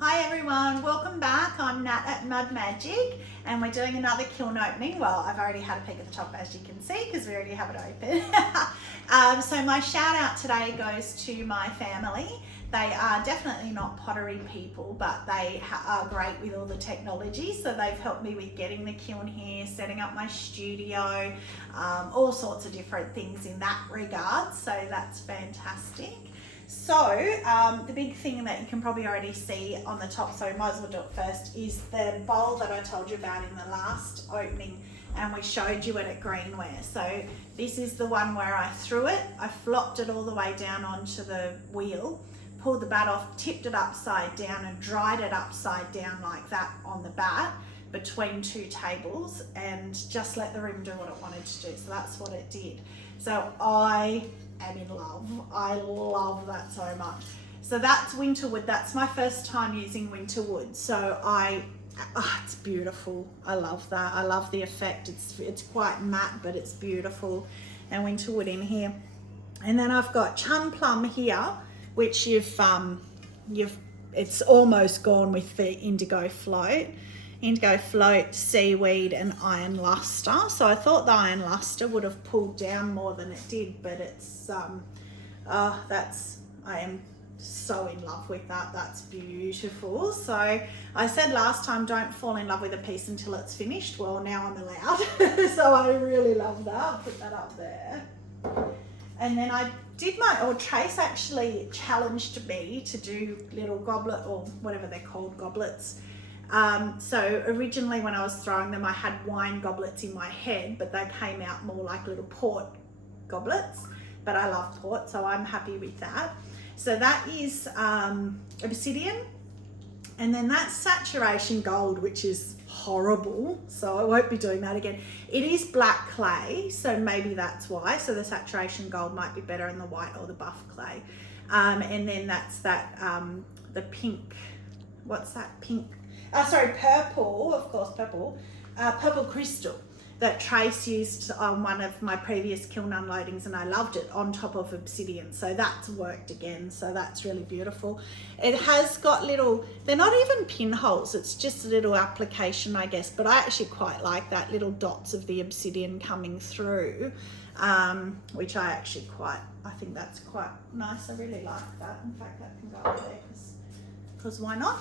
Hi everyone, welcome back. I'm Nat at Mud Magic and we're doing another kiln opening. Well, I've already had a peek at the top as you can see because we already have it open. So my shout out today goes to my family. They are definitely not pottery people, but they are great with all the technology. So they've helped me with getting the kiln here, setting up my studio, all sorts of different things in that regard. So that's fantastic. So the big thing that you can probably already see on the top, so we might as well do it first, is the bowl that I told you about in the last opening and we showed you it at Greenware. So this is the one where I threw it, I flopped it all the way down onto the wheel, pulled the bat off, tipped it upside down and dried it upside down like that on the bat between two tables and just let the rim do what it wanted to do. So that's what it did. So I am in love. I love that so much. So that's winter wood. That's my first time using winter wood. So it's beautiful. I love that. I love the effect. It's quite matte, but it's beautiful. And winter wood in here. And then I've got chun plum here, which it's almost gone with the indigo float, seaweed and iron luster. So I thought the iron luster would have pulled down more than it did, but it's I am so in love with that. That's beautiful. So I said last time, don't fall in love with a piece until it's finished. Well, now I'm allowed. So I really love that. I'll put that up there. And then Trace actually challenged me to do little goblet, or whatever they're called, goblets. So originally when I was throwing them, I had wine goblets in my head, but they came out more like little port goblets, but I love port, so I'm happy with that. So that is obsidian, and then that's saturation gold, which is horrible, so I won't be doing that again. It is black clay, so maybe that's why. So the saturation gold might be better in the white or the buff clay. And then that's that the pink, what's that pink? Purple, of course, purple crystal that Trace used on one of my previous kiln unloadings, and I loved it, on top of obsidian. So that's worked again, so that's really beautiful. It has got little, they're not even pinholes, it's just a little application, I guess, but I actually quite like that, little dots of the obsidian coming through, which I think that's quite nice. I really like that. In fact, that can go over there because why not?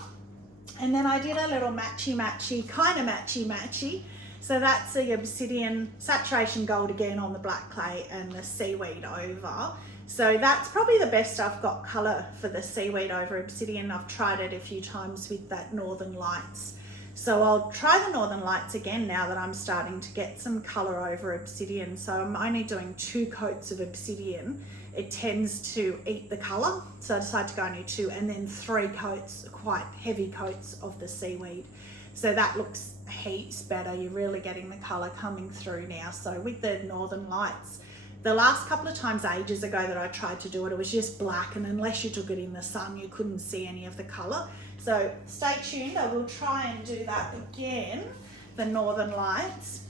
And then I did a little matchy. So that's the obsidian, saturation gold again on the black clay, and the seaweed over. So that's probably the best I've got colour for the seaweed over obsidian. I've tried it a few times with that Northern Lights. So I'll try the Northern Lights again now that I'm starting to get some colour over obsidian. So I'm only doing 2 coats of obsidian. It tends to eat the colour, so I decided to go only 2, and then 3 coats, quite heavy coats of the seaweed. So that looks heaps better. You're really getting the colour coming through now. So with the Northern Lights, the last couple of times ages ago that I tried to do it, it was just black, and unless you took it in the sun, you couldn't see any of the colour. So stay tuned, I will try and do that again, the Northern Lights.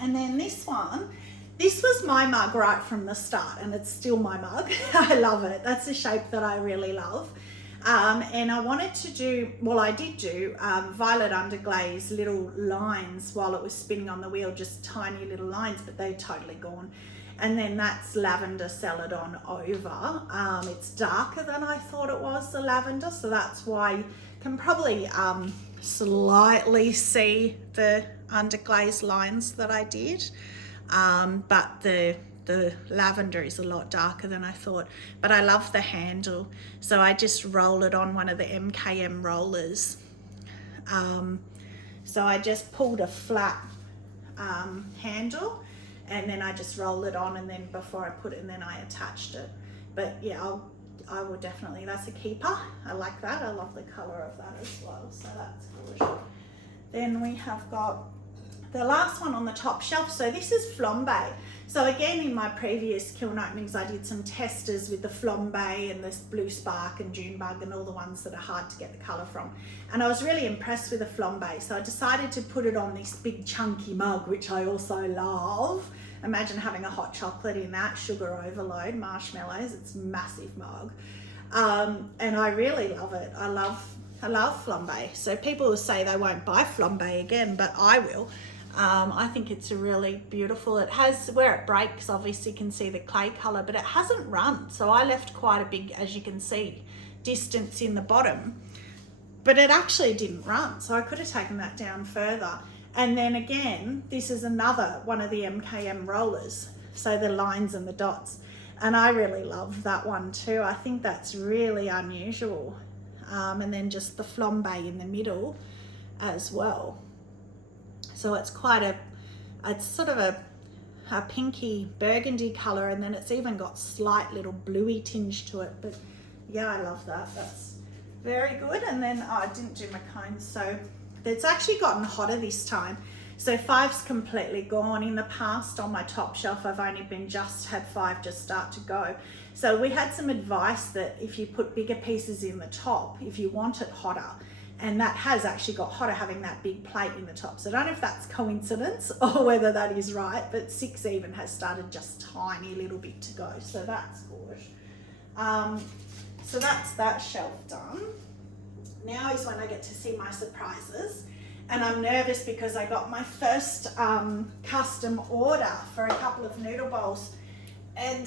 And then this one, this was my mug right from the start, and it's still my mug. I love it. That's the shape that I really love. And I wanted to do, well, I did do violet underglaze little lines while it was spinning on the wheel, just tiny little lines, but they're totally gone. And then that's lavender Celadon over. It's darker than I thought it was, the lavender, so that's why you can probably slightly see the underglaze lines that I did. But the lavender is a lot darker than I thought, but I love the handle. So I just roll it on one of the MKM rollers. So I just pulled a flat handle, and then I just rolled it on, and then before I put it, and then I attached it. But yeah, I will definitely, that's a keeper. I like that. I love the color of that as well. So that's good. Then we have got the last one on the top shelf. So this is flambe. So again, in my previous kiln openings, I did some testers with the flambe and this blue spark and June bug and all the ones that are hard to get the colour from. And I was really impressed with the flambe. So I decided to put it on this big chunky mug, which I also love. Imagine having a hot chocolate in that, sugar overload, marshmallows, it's a massive mug. And I really love it. I love I love flambe. So people will say they won't buy flambe again, but I will. I think it's a really beautiful. It has, where it breaks, obviously you can see the clay color, but it hasn't run. So I left quite a big, as you can see, distance in the bottom, but it actually didn't run. So I could have taken that down further. And then again, this is another one of the MKM rollers. So the lines and the dots. And I really love that one too. I think that's really unusual. And then just the flambe in the middle as well. So it's quite it's sort of a pinky burgundy color, and then it's even got slight little bluey tinge to it. But yeah, I love that. That's very good. And then I didn't do my cones, so it's actually gotten hotter this time. So 5's completely gone. In the past on my top shelf, I've only had 5 just start to go. So we had some advice that if you put bigger pieces in the top, if you want it hotter, and that has actually got hotter having that big plate in the top. So I don't know if that's coincidence or whether that is right, but 6 even has started just tiny little bit to go. So that's good. So that's that shelf done. Now is when I get to see my surprises. And I'm nervous because I got my first custom order for a couple of noodle bowls. And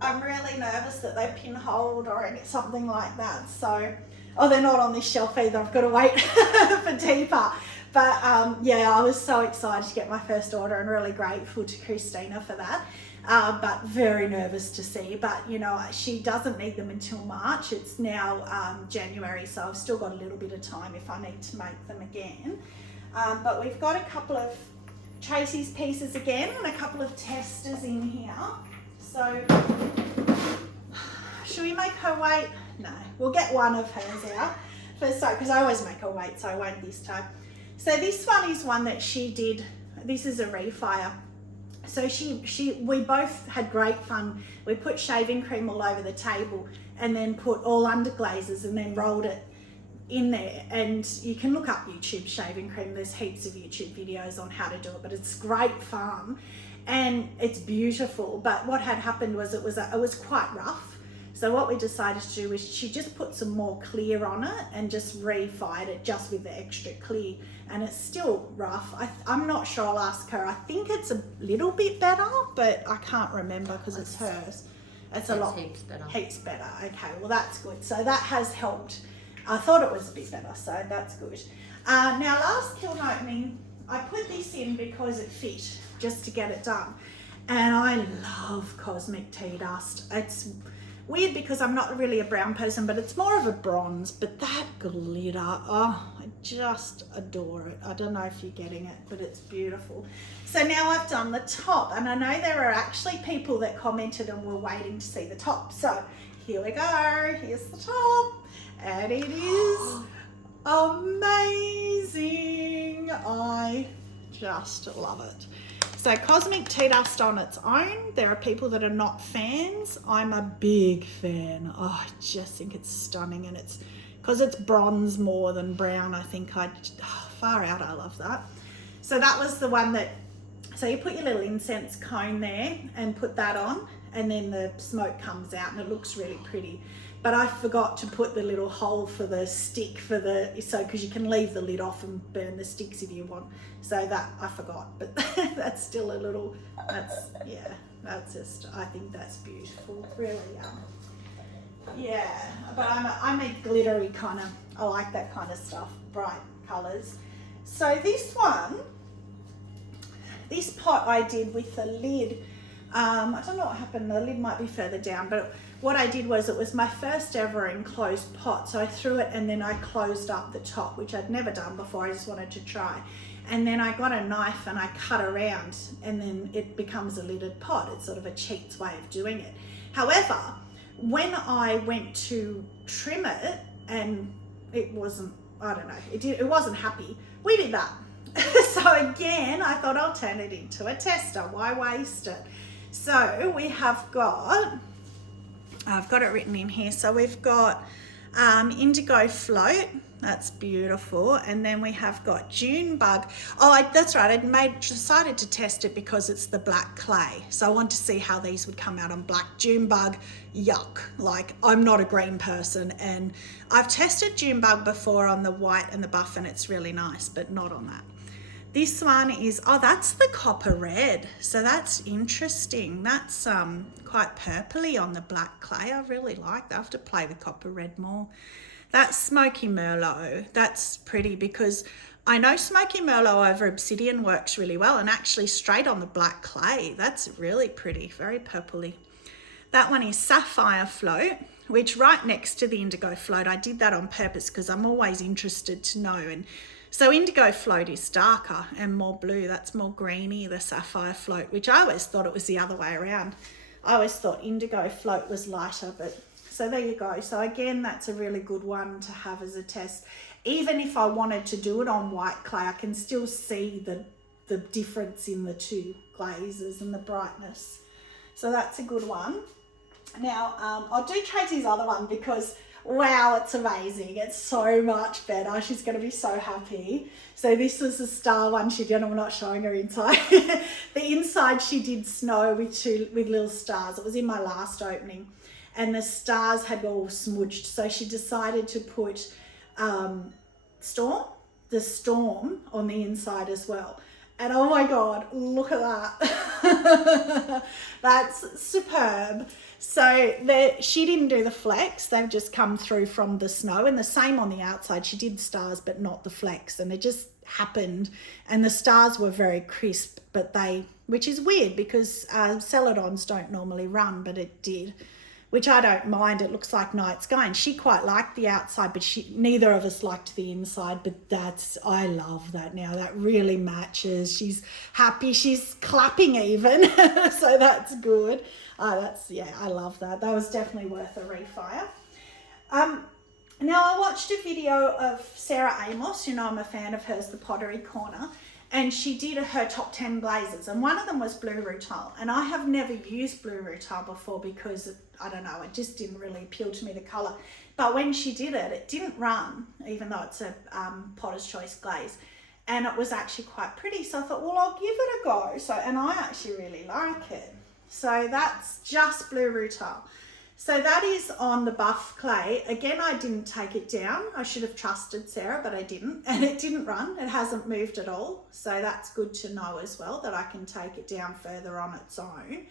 I'm really nervous that they pinholed or something like that. So, oh, they're not on this shelf either. I've got to wait for deeper. But yeah, I was so excited to get my first order and really grateful to Christina for that. But very nervous to see. But you know, she doesn't need them until March. It's now January, so I've still got a little bit of time if I need to make them again. But we've got a couple of Tracy's pieces again and a couple of testers in here. So should we make her wait? No, we'll get one of hers out first, because I always make her wait, so I won't this time. So this one is one that she did. This is a refire. So we both had great fun. We put shaving cream all over the table and then put all under glazes and then rolled it in there. And you can look up YouTube shaving cream. There's heaps of YouTube videos on how to do it, but it's great fun and it's beautiful. But what had happened was it was quite rough. So what we decided to do was she just put some more clear on it and just refired it just with the extra clear, and it's still rough. I'm not sure, I'll ask her. I think it's a little bit better, but I can't remember because it's hers. It's a lot heaps better. Okay, well that's good. So that has helped. I thought it was a bit better, so that's good. Now last kiln opening, I put this in because it fit, just to get it done. And I love Cosmic Tea Dust. It's weird because I'm not really a brown person, but it's more of a bronze. But that glitter, oh, I just adore it. I don't know if you're getting it, but it's beautiful. So now I've done the top, and I know there are actually people that commented and were waiting to see the top. So here we go, here's the top, and it is amazing. I just love it. So Cosmic Tea Dust on its own, there are people that are not fans. I'm a big fan. Oh, I just think it's stunning, and it's because it's bronze more than brown. I think far out, I love that. So that was the one that, so you put your little incense cone there and put that on, and then the smoke comes out and it looks really pretty. But I forgot to put the little hole for the stick because you can leave the lid off and burn the sticks if you want. So that I forgot, but that's still a little, that's just, I think that's beautiful, really. Yeah, but I'm a glittery kind of, I like that kind of stuff, bright colors. So this pot I did with the lid, I don't know what happened, the lid might be further down, but what I did was, it was my first ever enclosed pot. So I threw it and then I closed up the top, which I'd never done before. I just wanted to try. And then I got a knife and I cut around, and then it becomes a lidded pot. It's sort of a cheat's way of doing it. However, when I went to trim it and it wasn't, I don't know, it wasn't happy, we did that. So again, I thought I'll turn it into a tester. Why waste it? So we have got, I've got it written in here. So we've got Indigo Float, that's beautiful. And then we have got June Bug. Oh, that's right, I decided to test it because it's the black clay. So I want to see how these would come out on black. June Bug, yuck. Like, I'm not a green person, and I've tested June Bug before on the white and the buff, and it's really nice, but not on that. This one is, oh, that's the copper red. So that's interesting. That's quite purpley on the black clay. I really like that. I have to play with copper red more. That's Smoky Merlot. That's pretty because I know Smoky Merlot over obsidian works really well, and actually straight on the black clay. That's really pretty, very purpley. That one is Sapphire Float, which right next to the Indigo Float. I did that on purpose because I'm always interested to know. And so Indigo Float is darker and more blue. That's more greeny, the Sapphire Float, which I always thought it was the other way around. I always thought Indigo Float was lighter, but so there you go. So again, that's a really good one to have as a test. Even if I wanted to do it on white clay, I can still see the difference in the two glazes and the brightness. So that's a good one. Now, I'll do Tracy's other one because wow, it's amazing. It's so much better. She's going to be so happy. So this was the star one she did. I'm not showing her inside. The inside she did snow with little stars. It was in my last opening. And the stars had all smudged. So she decided to put the storm on the inside as well. And oh my God, look at that. That's superb. So she didn't do the flecks. They've just come through from the snow, and the same on the outside. She did stars, but not the flecks, and it just happened. And the stars were very crisp, which is weird because Celadons don't normally run, but it did, which I don't mind. It looks like night sky, and she quite liked the outside, but neither of us liked the inside. But I love that now. That really matches. She's happy. She's clapping even, so that's good. I love that. That was definitely worth a refire. Now I watched a video of Sarah Amos. You know, I'm a fan of hers, The Pottery Corner. And she did her top 10 glazes, and one of them was blue rutile. And I have never used blue rutile before because, I don't know, it just didn't really appeal to me, the colour. But when she did it, it didn't run, even though it's a Potter's Choice glaze. And it was actually quite pretty. So I thought, well, I'll give it a go. And I actually really like it. So that's just blue rutile. So that is on the buff clay. Again, I didn't take it down. I should have trusted Sarah, but I didn't. And it didn't run. It hasn't moved at all. So that's good to know as well, that I can take it down further on its own.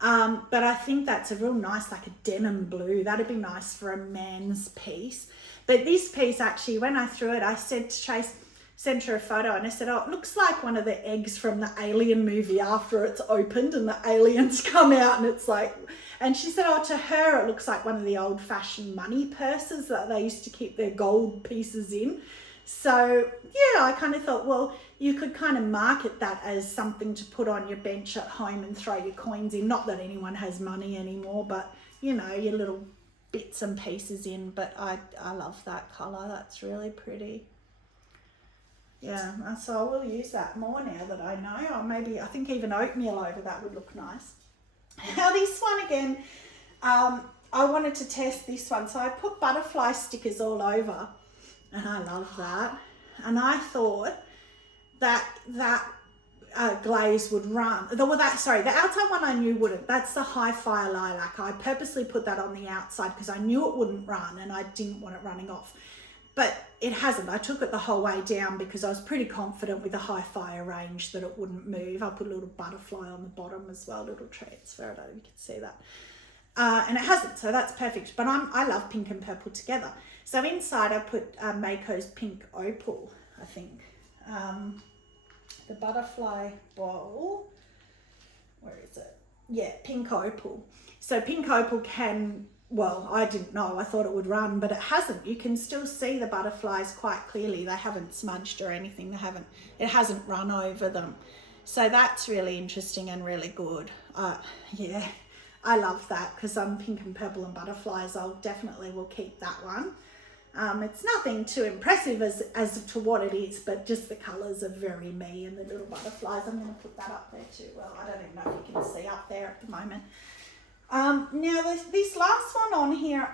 But I think that's a real nice, like a denim blue. That'd be nice for a man's piece. But this piece actually, when I threw it, I said to Trace, sent her a photo, and I said, oh, it looks like one of the eggs from the Alien movie after it's opened and the aliens come out, and it's like, and she said, oh, to her it looks like one of the old-fashioned money purses that they used to keep their gold pieces in. So yeah, I kind of thought, well, you could kind of market that as something to put on your bench at home and throw your coins in. Not that anyone has money anymore, but you know, your little bits and pieces in. But I love that colour. That's really pretty. Yeah, so I will use that more now that I know. Or maybe, I think even oatmeal over that would look nice. Now this one again, I wanted to test this one. So I put butterfly stickers all over, and I love that. And I thought that glaze would run. The outside one I knew wouldn't. That's the High Fire Lilac. I purposely put that on the outside because I knew it wouldn't run and I didn't want it running off. But it hasn't. I took it the whole way down because I was pretty confident with the High Fire range that it wouldn't move. I put a little butterfly on the bottom as well, little transfer. I don't know if you can see that. And it hasn't, so that's perfect. But I love pink and purple together. So inside I put Mayco's Pink Opal, I think. The butterfly bowl, where is it? Yeah, Pink Opal. So Pink Opal can... Well, I didn't know. I thought it would run, but it hasn't. You can still see the butterflies quite clearly. They haven't smudged or anything. It hasn't run over them. So that's really interesting and really good. Yeah, I love that because I'm pink and purple and butterflies. I'll definitely will keep that one. It's nothing too impressive as to what it is, but just the colours are very me, and the little butterflies. I'm going to put that up there too. Well, I don't even know if you can see up there at the moment. Now this last one on here,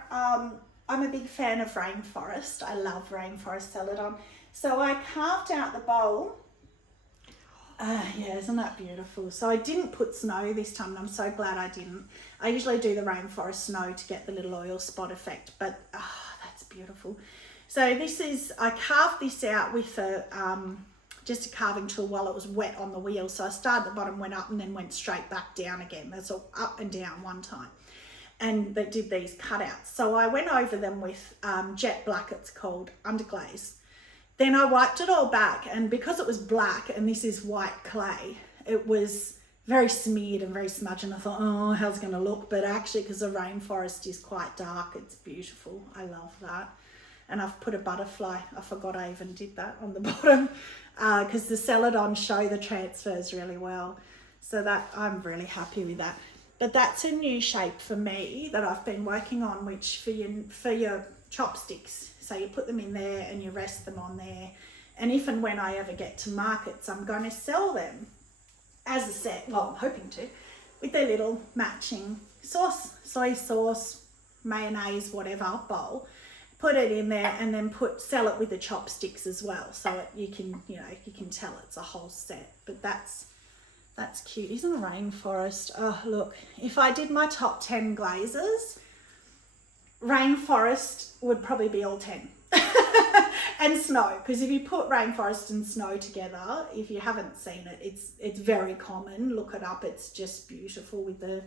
I'm a big fan of rainforest. I love rainforest Celadon. So I carved out the bowl. Yeah, isn't that beautiful? So I didn't put snow this time, and I'm so glad I didn't. I usually do the rainforest snow to get the little oil spot effect, but that's beautiful. So this is, I carved this out with a just a carving tool while it was wet on the wheel. So I started at the bottom, went up, and then went straight back down again. That's all up and down one time. And they did these cutouts. So I went over them with jet black, it's called, underglaze. Then I wiped it all back, and because it was black and this is white clay, it was very smeared and very smudged, and I thought, oh, how's it going to look? But actually, because the rainforest is quite dark, it's beautiful. I love that. And I've put a butterfly, I forgot I even did that on the bottom, because the Celadon show the transfers really well. So that, I'm really happy with that. But that's a new shape for me that I've been working on, which for your chopsticks. So you put them in there and you rest them on there. And if and when I ever get to markets, I'm going to sell them as a set. Well, I'm hoping to, with their little matching sauce, soy sauce, mayonnaise, whatever bowl. Put it in there and then sell it with the chopsticks as well. So you can tell it's a whole set. But that's cute. Isn't a rainforest? Oh, look, if I did my top 10 glazes, rainforest would probably be all 10. And snow, because if you put rainforest and snow together, if you haven't seen it, it's very common. Look it up. It's just beautiful with the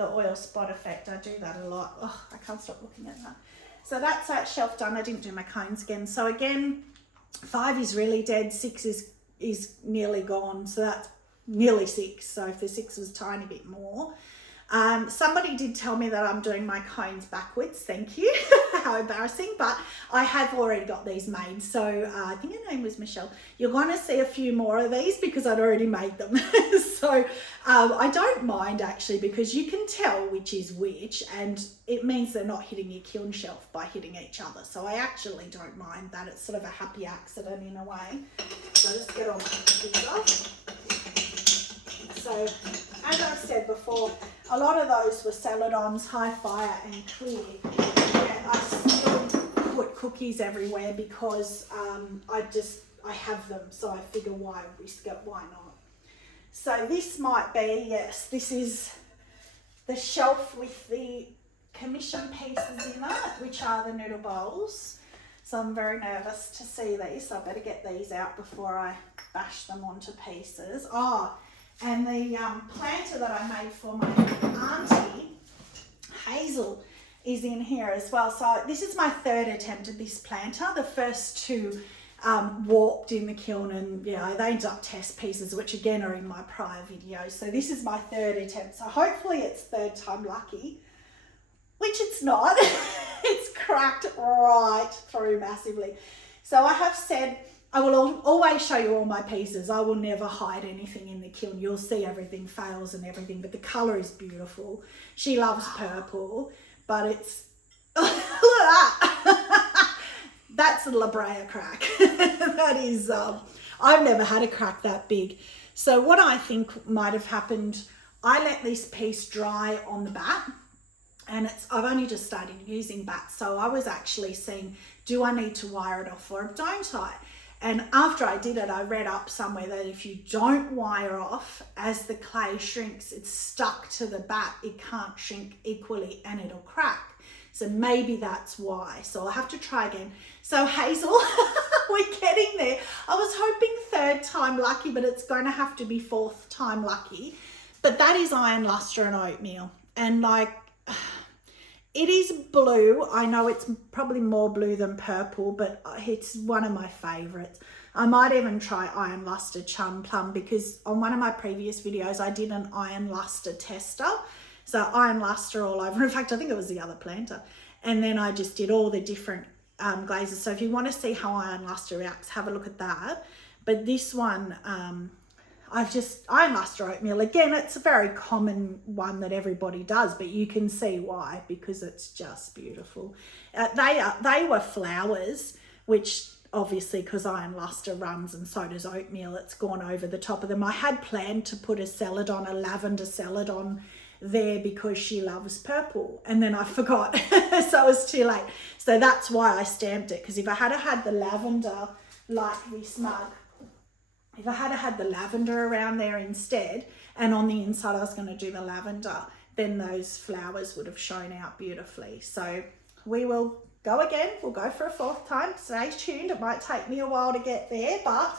oil spot effect. I do that a lot. Oh, I can't stop looking at that. So that's that shelf done. I didn't do my cones again. So again, 5 is really dead. 6 is nearly gone. So that's nearly 6. So if the 6 was a tiny bit more. Somebody did tell me that I'm doing my cones backwards. Thank you. How embarrassing. But I have already got these made. So I think her name was Michelle. You're going to see a few more of these because I'd already made them. So I don't mind actually, because you can tell which is which, and it means they're not hitting your kiln shelf by hitting each other. So I actually don't mind that. It's sort of a happy accident in a way. So let's get all my cookies off. So as I've said before, a lot of those were Celadons, High Fire and Clear. And I still put cookies everywhere because I have them, so I figure why risk it, why not? So this might be, yes, this is the shelf with the commission pieces in it, which are the noodle bowls. So I'm very nervous to see these, so I better get these out before I bash them onto pieces. Oh, and the planter that I made for my auntie, Hazel, is in here as well. So this is my 3rd attempt at this planter. The first 2 warped in the kiln, and they ended up test pieces, which again are in my prior videos. So this is my 3rd attempt. So hopefully it's 3rd time lucky, which it's not. It's cracked right through massively. So I have said, I will always show you all my pieces. I will never hide anything in the kiln. You'll see everything fails and everything, but the colour is beautiful. She loves purple, but it's, look at that. That's a La Brea crack. That is, I've never had a crack that big. So what I think might have happened, I let this piece dry on the bat, and I've only just started using bats. So I was actually seeing, do I need to wire it off or don't I? And after I did it, I read up somewhere that if you don't wire off, as the clay shrinks, it's stuck to the bat, it can't shrink equally and it'll crack. So maybe that's why. So I'll have to try again. So Hazel, we're getting there. I was hoping 3rd time lucky, but it's going to have to be 4th time lucky. But that is iron luster and oatmeal. And like, it is blue. I know it's probably more blue than purple, but it's one of my favorites. I might even try iron luster chum plum, because on one of my previous videos, I did an iron luster tester. So iron luster all over. In fact, I think it was the other planter. And then I just did all the different glazes. So if you want to see how iron luster reacts, have a look at that. But this one, iron luster oatmeal. Again, it's a very common one that everybody does, but you can see why, because it's just beautiful. They were flowers, which obviously, because iron luster runs and so does oatmeal, it's gone over the top of them. I had planned to put a Celadon, a lavender Celadon there because she loves purple, and then I forgot. So it was too late. So that's why I stamped it, because if I had had the lavender like this mug, if I had the lavender around there instead, and on the inside I was going to do the lavender, then those flowers would have shown out beautifully. So we will go again. We'll go for a 4th time. Stay tuned. It might take me a while to get there, but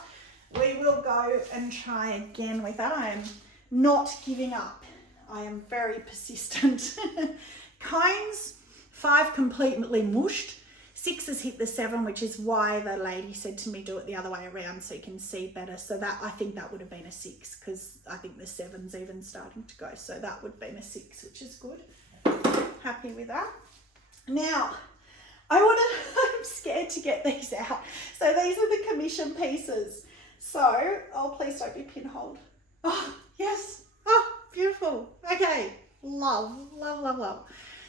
we will go and try again with that. I am not giving up. I am very persistent. Cones, 5 completely mushed. 6 has hit the 7, which is why the lady said to me do it the other way around so you can see better. So that, I think that would have been a 6, because I think the 7's even starting to go. So that would have been a 6, which is good. Happy with that. Now, I'm scared to get these out. So these are the commission pieces. So, oh, please don't be pinholed. Oh, yes. Oh, beautiful. Okay. Love, love, love, love.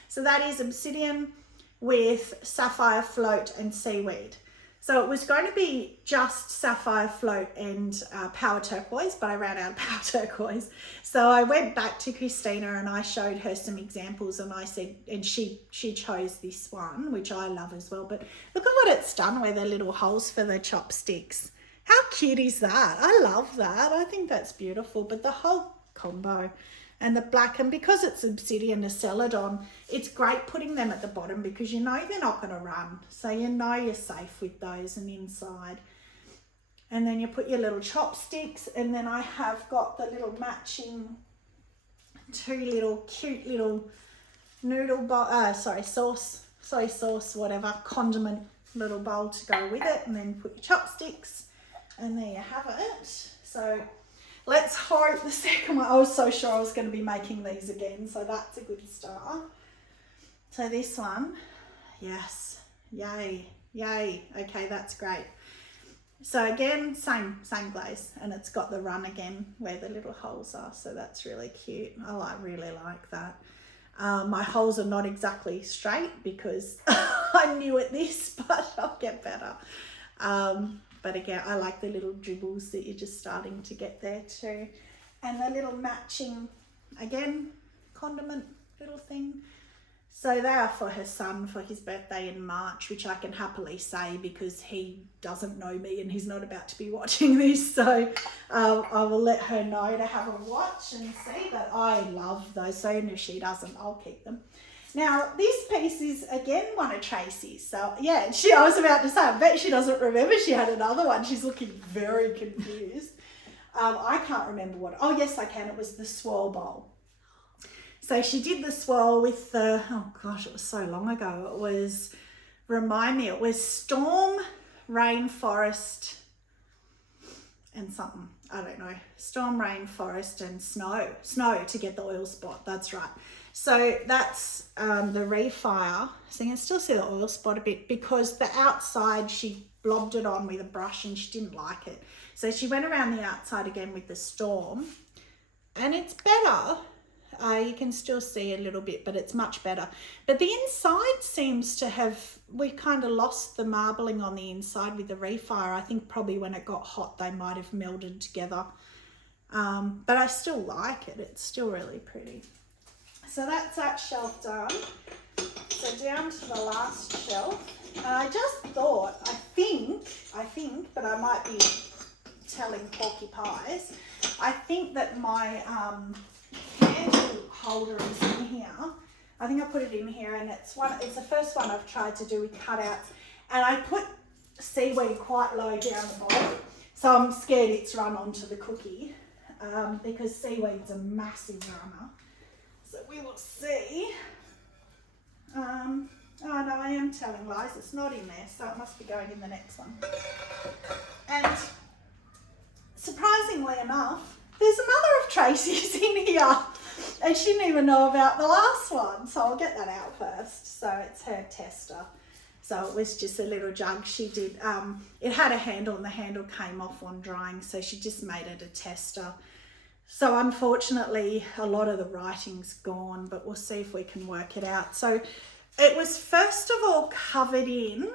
So that is obsidian with sapphire float and seaweed. So it was going to be just sapphire float and power turquoise, but I ran out of power turquoise. So I went back to Christina and I showed her some examples, and I said, and she chose this one, which I love as well. But look at what it's done with the little holes for the chopsticks. How cute is that? I love that. I think that's beautiful. But the whole combo and the black, and because it's obsidian to Celadon, it's great putting them at the bottom because you know they're not going to run. So you know you're safe with those, and inside. And then you put your little chopsticks, and then I have got the little matching 2 little cute little noodle soy sauce, whatever, condiment little bowl to go with it, and then put your chopsticks, and there you have it. So let's hope the second one, I was so sure I was going to be making these again, so that's a good start. So this one, yes, yay, yay. Okay, that's great. So again, same glaze, and it's got the run again where the little holes are, so that's really cute. I really like that. My holes are not exactly straight because I'm new at this, but I'll get better. But again, I like the little dribbles that you're just starting to get there too. And the little matching, again, condiment little thing. So they are for her son for his birthday in March, which I can happily say because he doesn't know me and he's not about to be watching this. So I will let her know to have a watch and see, but I love those. So even if she doesn't, I'll keep them. Now, this piece is, again, one of Tracy's. So, yeah, I was about to say, I bet she doesn't remember she had another one. She's looking very confused. I can't remember what. Oh, yes, I can. It was the swirl bowl. So she did the swirl with the, oh, gosh, it was so long ago. It was, remind me, it was storm, rainforest, and something. I don't know. Storm, rainforest, and snow. Snow to get the oil spot. That's right. So that's the refire. So you can still see the oil spot a bit because the outside she blobbed it on with a brush and she didn't like it. So she went around the outside again with the storm, and it's better. You can still see a little bit, but it's much better. But the inside seems to have, we kind of lost the marbling on the inside with the refire. I think probably when it got hot, they might have melded together. But I still like it. It's still really pretty. So that's that shelf done. So down to the last shelf. And I just thought, I think, but I might be telling porky pies, I think that my candle holder is in here. I think I put it in here, and it's the first one I've tried to do with cutouts. And I put seaweed quite low down the bottom. So I'm scared it's run onto the cookie because seaweed's a massive runner. So we will see. Oh no, I am telling lies. It's not in there, so it must be going in the next one. And surprisingly enough, there's another of Tracy's in here, and she didn't even know about the last one. So I'll get that out first. So it's her tester. So it was just a little jug she did. It had a handle, and the handle came off on drying, so she just made it a tester. So unfortunately, a lot of the writing's gone, but we'll see if we can work it out. So it was first of all covered in,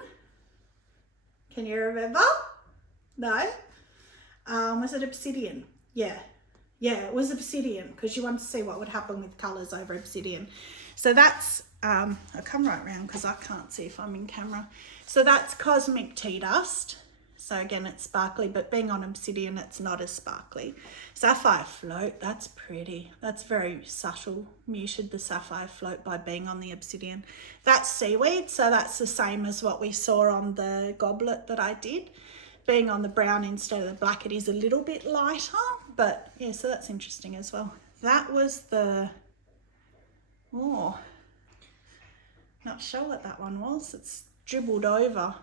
can you remember? No? Was it obsidian? Yeah. Yeah, it was obsidian because you want to see what would happen with colours over obsidian. So that's, I'll come right round because I can't see if I'm in camera. So that's Cosmic Tea Dust. So again, it's sparkly, but being on obsidian, it's not as sparkly. Sapphire Float, that's pretty. That's very subtle, muted, the Sapphire Float, by being on the obsidian. That's seaweed, so that's the same as what we saw on the goblet that I did. Being on the brown instead of the black, it is a little bit lighter, but yeah, so that's interesting as well. That was the, oh, not sure what that one was. It's dribbled over.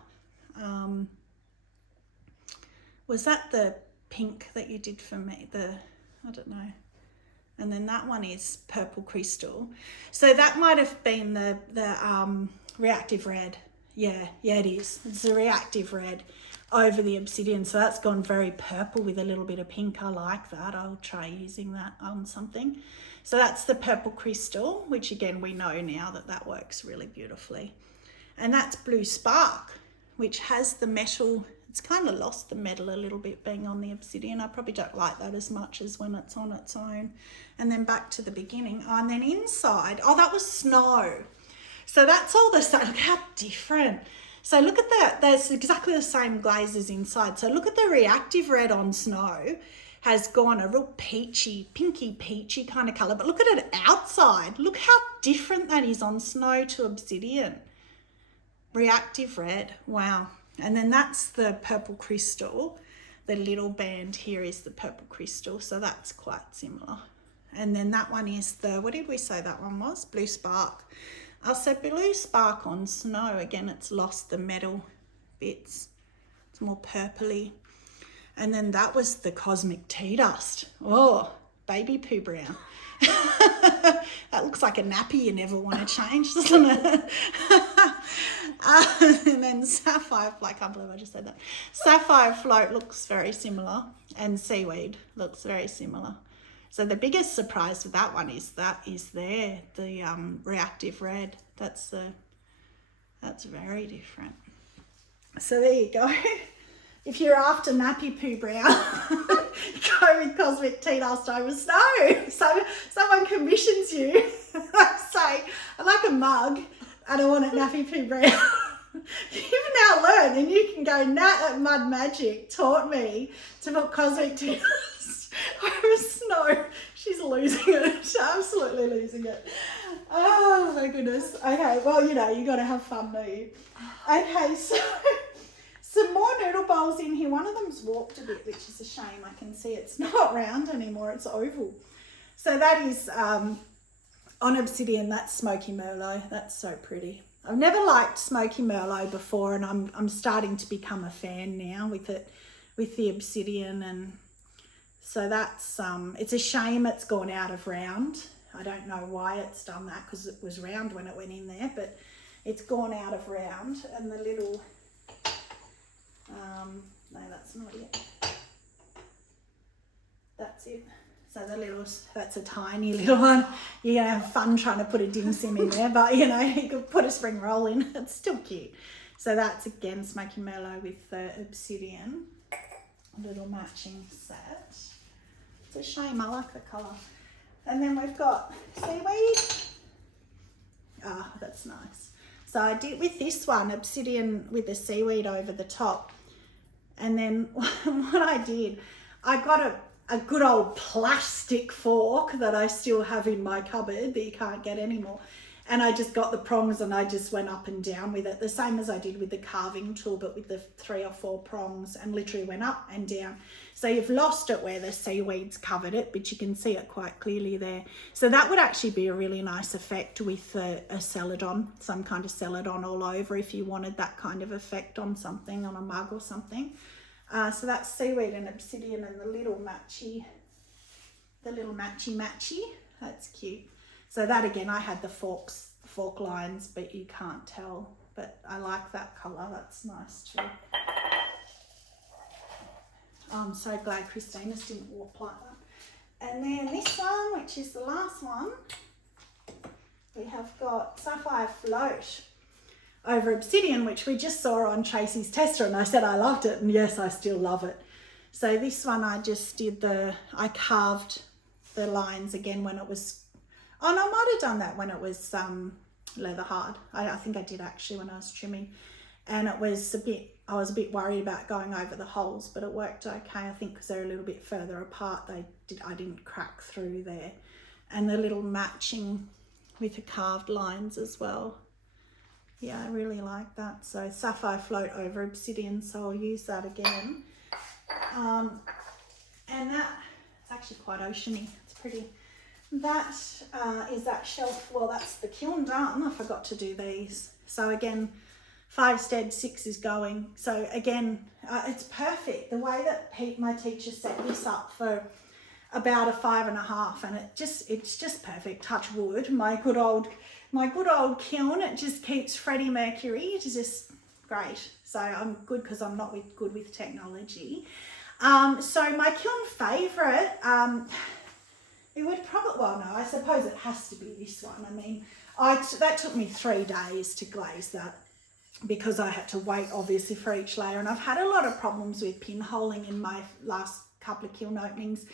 Was that the pink that you did for me? I don't know. And then that one is Purple Crystal. So that might have been the reactive red. Yeah, it is. It's the reactive red over the obsidian. So that's gone very purple with a little bit of pink. I like that. I'll try using that on something. So that's the Purple Crystal, which again, we know now that works really beautifully. And that's Blue Spark, which has the metal. It's kind of lost the metal a little bit being on the obsidian. I probably don't like that as much as when it's on its own. And then back to the beginning. Oh, and then inside, oh, that was snow. So that's all the same. Look how different. So look at that. There's exactly the same glazes inside. So look at the reactive red on snow. Has gone a real peachy, pinky peachy kind of colour. But look at it outside. Look how different that is on snow to obsidian. Reactive red. Wow. And then that's the Purple Crystal. The little band here is the Purple Crystal. So that's quite similar. And then that one is the, what did we say that one was? Blue Spark. So Blue Spark on snow. Again, it's lost the metal bits. It's more purpley. And then that was the Cosmic Tea Dust. Oh, baby poo brown. That looks like a nappy you never want to change, doesn't it? And then Sapphire Float, I can't believe I just said that. Sapphire Float looks very similar, and Seaweed looks very similar. So the biggest surprise with that one is the reactive red. That's very different. So there you go. If you're after nappy poo brown, go with Cosmic Tea Dust over snow. So someone commissions you, say, I like a mug and I want it nappy poo brown. You've now learned, and you can go, Nat at Mud Magic taught me to put Cosmic Tea Dust over snow. She's losing it. She's absolutely losing it. Oh my goodness. Okay, well, you got to have fun, don't you? Okay, so some more noodle bowls in here. One of them's warped a bit, which is a shame. I can see it's not round anymore. It's oval. So that is on obsidian. That's Smoky Merlot. That's so pretty. I've never liked Smoky Merlot before, and I'm starting to become a fan now with it, with the obsidian. And so that's it's a shame it's gone out of round. I don't know why it's done that, because it was round when it went in there, but it's gone out of round. And the little no, that's not it. That's it. So that's a tiny little one. You're going to have fun trying to put a dim sim in there, but you could put a spring roll in. It's still cute. So that's again Smoky Merlot with the obsidian. A little matching set. It's a shame, I like the colour. And then we've got seaweed. Oh, that's nice. So I did with this one, obsidian with the seaweed over the top. And then what I did, I got a good old plastic fork that I still have in my cupboard that you can't get anymore. And I just got the prongs and I just went up and down with it, the same as I did with the carving tool, but with the 3 or 4 prongs, and literally went up and down. So you've lost it where the seaweeds covered it, but you can see it quite clearly there. So that would actually be a really nice effect with a Celadon, some kind of Celadon all over, if you wanted that kind of effect on something, on a mug or something. So that's seaweed and obsidian, and the little matchy. That's cute. So that again, I had the fork lines, but you can't tell. But I like that colour. That's nice too. I'm so glad Christina's didn't warp like that. And then this one, which is the last one, we have got Sapphire Float over obsidian, which we just saw on Tracy's tester, and I said I loved it, and yes, I still love it. So this one I just did I carved the lines again when it was, oh no, I might have done that when it was leather hard. I think I did actually when I was trimming, and it was I was a bit worried about going over the holes, but it worked okay, I think, because they're a little bit further apart. I didn't crack through there. And the little matching with the carved lines as well. Yeah, I really like that. So sapphire float over obsidian, so I'll use that again. And that, it's actually quite oceany, it's pretty. That is that shelf, well that's the kiln done, I forgot to do these. So again, 5 stead, 6 is going. So again, it's perfect. The way that my teacher set this up for about a 5.5, and it's just perfect. Touch wood. My good old kiln, it just keeps Freddie Mercury. It's just great. So I'm good because I'm not good with technology. So my kiln favourite, it would probably, well no, I suppose it has to be this one. I mean, that took me 3 days to glaze that, because I had to wait obviously for each layer, and I've had a lot of problems with pinholing in my last couple of kiln openings.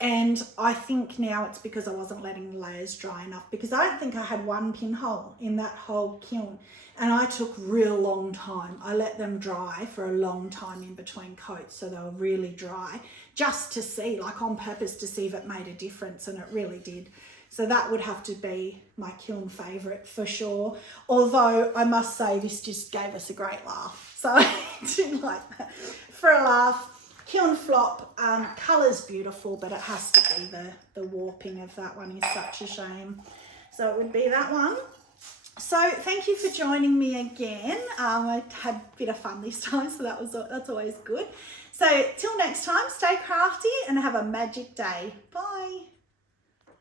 And I think now it's because I wasn't letting the layers dry enough, because I don't think I had one pinhole in that whole kiln, and I took real long time. I let them dry for a long time in between coats, so they were really dry, just to see, like on purpose, to see if it made a difference, and it really did. So that would have to be my kiln favourite for sure. Although I must say this just gave us a great laugh. So I do like that. For a laugh. Kiln flop, colour's beautiful, but it has to be the warping of that one is such a shame. So it would be that one. So thank you for joining me again. I had a bit of fun this time, so that's always good. So till next time, stay crafty and have a magic day. Bye.